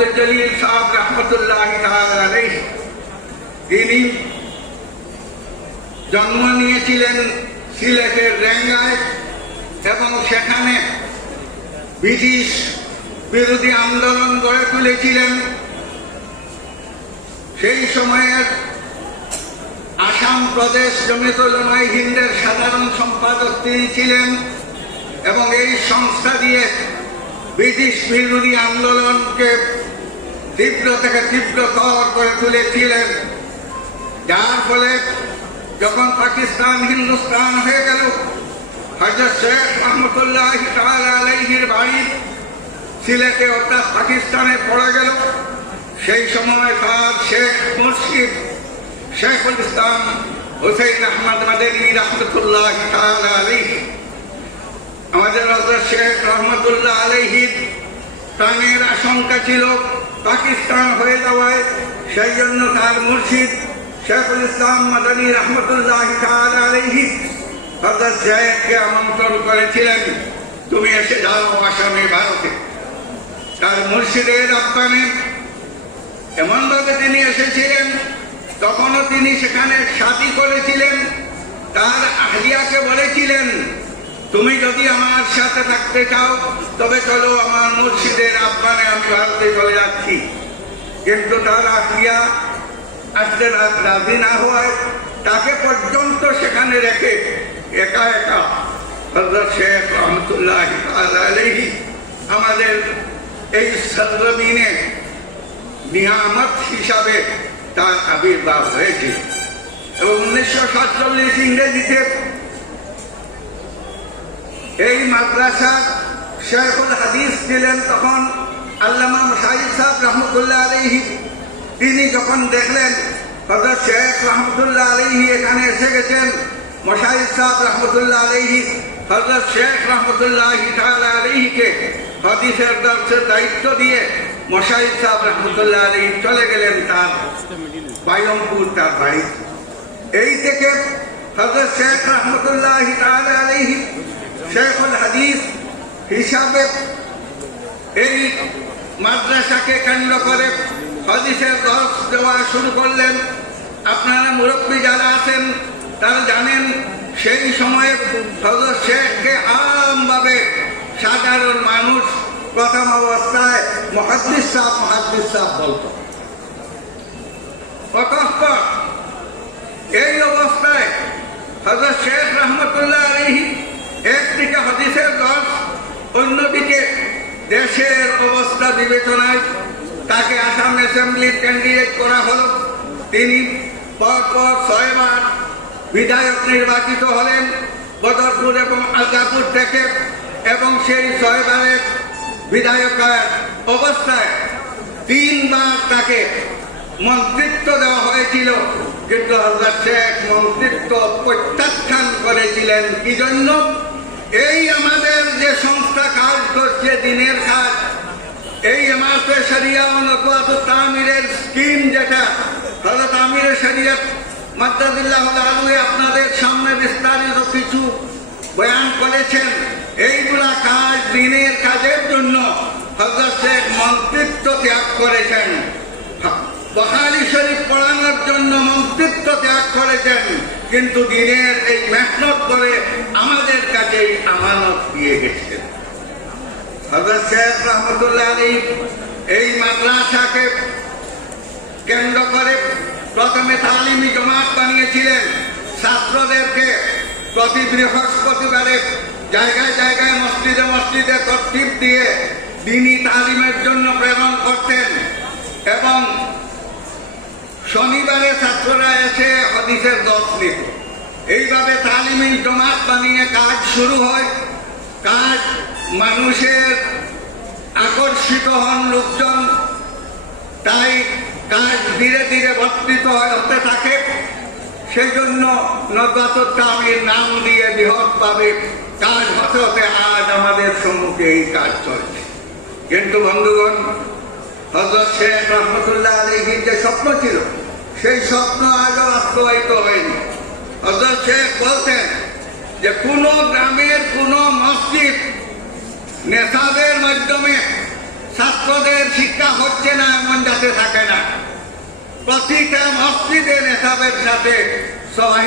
আব্দুল জলিল সাহেব রহমতুল্লাহি তাআলা আলাইহি, তিনি জন্ম নিয়েছিলেন সিলেটের রেঙ্গায় এবং সেখানে ব্রিটিশ বিরোধী আন্দোলন গড়ে তুলেছিলেন। সেই সময়ের আসাম প্রদেশ জমিয়তুল উলামায়ে হিন্দের সাধারণ সম্পাদক তিনি ছিলেন এবং এই সংস্থা দিয়ে ব্রিটিশ বিরোধী আন্দোলনকে তীব্র থেকে তীব্রতর করে তুলেছিলেন, যার ফলে যখন পাকিস্তান হিন্দুস্তান হয়ে গেল, হযরত শেখ রহমতুল্লাহি তাআলা আলাইহির বাড়ি সিলেটে অর্থাৎ পাকিস্তানে পড়ে গেল। সেই সময় তার শেখ মুর্শিদ শেখুল ইসলাম হুসাইন আহমদ মাদানী রহমতুল্লাহি তাআলা আলাইহি, আমাদের হযরত শেখ রহমতুল্লাহ আলাইহির প্রাণের আশঙ্কা ছিল পাকিস্তান হয়ে যাওয়ায়, সেই জন্য তার মুর্শিদ শেখুল ইসলাম মাদানী রহমতুল্লাহি তাআলা আলাইহি হযরত শেখকে আমন্ত্রণ করেছিলেন, তুমি এসে যাও আসামে ভারতে। তার মুর্শিদের আহ্বানে এমনভাবে তিনি এসেছিলেন, তখনও তিনি সেখানে শাদী করেছিলেন। তার আহলিয়াকে বলেছিলেন, তুমি যদি আমার সাথে থাকতে চাও তবে চলো, আমার মুর্শিদের আহ্বানে আমি ভারতে চলে যাচ্ছি। কিন্তু তার আহলিয়া আসতে রাজি না হওয়ায় তাকে পর্যন্ত সেখানে রেখে একা একা হযরত শেখ রহমতুল্লাহি তাআলা আলাইহি আমাদের এই সরজমিনে নিয়ামত হিসাবে তার আবির্ভাব হয়েছে। এবং 1947 ইংরেজিতে এই মাদ্রাসা শেখুল হাদিস ছিলেন তখন আল্লামা মুশাহিদ সাহেব রহমতুল্লাহ আলাইহি। তিনি যখন দেখলেন হযরত শেখ রহমতুল্লাহ আলাইহি এখানে এসে গেছেন, মুশাহিদ সাহেব রহমতুল্লাহ আলাইহি হযরত শেখ রহমতুল্লাহি তাআলা আলাইহিকে হাদিসের দর্শের দায়িত্ব দিয়ে মুশাহিদ সাহেব রহমতুল্লাহ আলাইহি চলে গেলেন তার বায়মপুর, তার বাড়ি। এই থেকে হযরত শেখ রহমতুল্লাহি তাআলা আলাইহি শেখুল হাদিস হিসাবে এই মাদ্রাসাকে কেন্দ্র করে হাদিসের দর্শ দেওয়া শুরু করলেন। আপনারা মুরব্বী যারা আছেন তারা জানেন, সেই সময়ে হযরত শেখকে আমভাবে সাধারণ মানুষ প্রথম অবস্থায় মুহাদ্দিস সাহেব বলত। অতঃপর এই অবস্থায় হযরত শেখ রহমতুল্লাহ আলাইহি একদিকে হাদিসের দর্শ, অন্যদিকে দেশের অবস্থা বিবেচনায় তাকে আসাম অ্যাসেম্বলির ক্যান্ডিডেট করা হলো। তিনি পরপর 6 বার বিধায়ক নির্বাচিত হলেন বদরপুর এবং আলগাপুর থেকে, এবং সেই 6 বারের বিধায়কের অবস্থায় 3 বার তাকে মন্ত্রিত্ব দেওয়া হয়েছিল। কিন্তু হযরত শেখ মন্ত্রিত্ব প্রত্যাখ্যান করেছিলেন। কি জন্য? এই আমাদের যে সংস্থা কাজ করছে, দিনের কাজ, এই জামাতে শরিয়া ও নকওয়াতুত তামিরের স্কিম, যেটা হযরত আমিরে শরিয়ত মাদ্দাদিল্লাহু আলাইহি আপনাদের সামনে বিস্তারিত কিছু বয়ান করেছেন, এইগুলা কাজ দিনের কাজের জন্য হযরত শেখ মন্ত্রিত্ব ত্যাগ করেছেন। বুখারী শরীফ পড়ানোর জন্য মন্ত্রিত্ব ত্যাগ করেছেন, কিন্তু দিনের এই মেহনত করে আমাদের কাছে আমানত দিয়ে গেছেন। হযরত শেখ রহমতুল্লাহ আলাইহি এই মাদ্রাসাকে কেন্দ্র করে প্রথমে তালিমি জমাত বানিয়েছিলেন। ছাত্রদেরকে প্রতি বৃহস্পতিবারে জায়গায় জায়গায় মসজিদে মসজিদে তরতিব দিয়ে দ্বীনি তালিমের জন্য প্রেরণ করতেন, এবং শনিবারে ছাত্ররা এসে হাদিসের দর্শ নিত। এইভাবে তালিমি জমাত বানিয়ে কাজ শুরু হয়। কাজ মানুষের আকর্ষিত হন লোকজন, তাই কাজ ধীরে ধীরে বর্ধিত হতে থাকে। সেই জন্য নকওয়াতুত তামির নাম দিয়ে বৃহৎভাবে কাজ হতে হতে আজ আমাদের সম্মুখে এই কাজ চলছে। কিন্তু বন্ধুগণ, হযরত শেখ রহমতুল্লাহ আলাইহির যে স্বপ্ন ছিল, সেই স্বপ্ন আজও বাস্তবায়িত হয়নি। হযরত শেখ বলতেন যে কোন গ্রামের কোন মসজিদ নেশাবের মাধ্যমে ছাত্রদের শিক্ষা হচ্ছে প্রতিটা মসজিদে নেতাদের সাথে সবাই